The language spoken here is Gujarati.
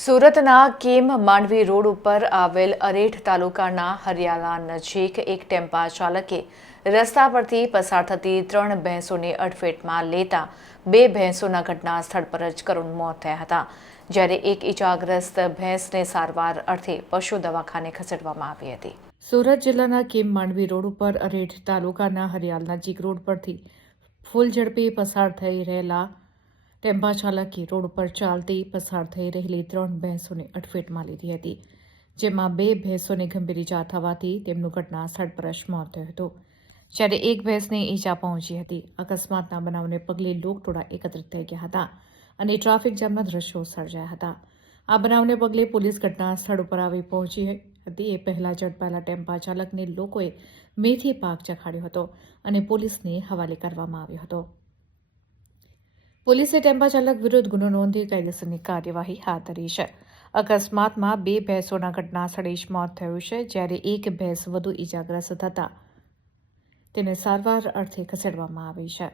સુરતના કેમ માંડવી રોડ ઉપર આવેલ અરેઠ તાલુકાના હરિયાળા નજીક એક ટેમ્પા ચાલકે રસ્તા પરથી પસાર થતી ત્રણ ભેંસોને અડફેટમાં લેતા બે ભેંસોના ઘટના સ્થળ પર જ કરુણ મોત થયા હતા, જ્યારે એક ઇજાગ્રસ્ત ભેંસને સારવાર અર્થે પશુ દવાખાને ખસેડવામાં આવી હતી. સુરત જિલ્લાના કેમ માંડવી રોડ ઉપર અરેઠ તાલુકાના હરિયાળ નજીક રોડ પરથી ફૂલ ઝડપે પસાર થઈ રહેલા ટેમ્પા ચાલકે રોડ પર ચાલતી પસાર થઈ રહેલી ત્રણ ભેંસોને અડફેટમાં લીધી હતી જેમાં બે ભેંસોને ગંભીર ઇજા થવાથી તેમનું ઘટના સ્થળ પર જ મોત થયું હતું. જ્યારે એક ભેંસને ઈજા પહોંચી હતી. અકસ્માતના બનાવને પગલે લોકટોળા એકત્રિત થઈ ગયા હતા અને ટ્રાફિક જામના દ્રશ્યો સર્જાયા હતા. આ બનાવને પગલે પોલીસ ઘટના સ્થળ ઉપર આવી પહોંચી હતી. એ પહેલા ઝડપાયેલા ટેમ્પા ચાલકને લોકોએ મેથી પાક ચખાડ્યો હતો અને પોલીસને હવાલે કરવામાં આવ્યો હતો. પોલીસે ટેમ્પા ચાલક વિરુદ્ધ ગુનો નોંધી કાયદેસરની કાર્યવાહી હાથ ધરી છે. અકસ્માતમાં બે ભેંસોના ઘટના સ્થળે મોત થયું છે, જ્યારે એક ભેંસ વધુ ઈજાગ્રસ્ત થતાં તેને સારવાર અર્થે ખસેડવામાં આવી છે.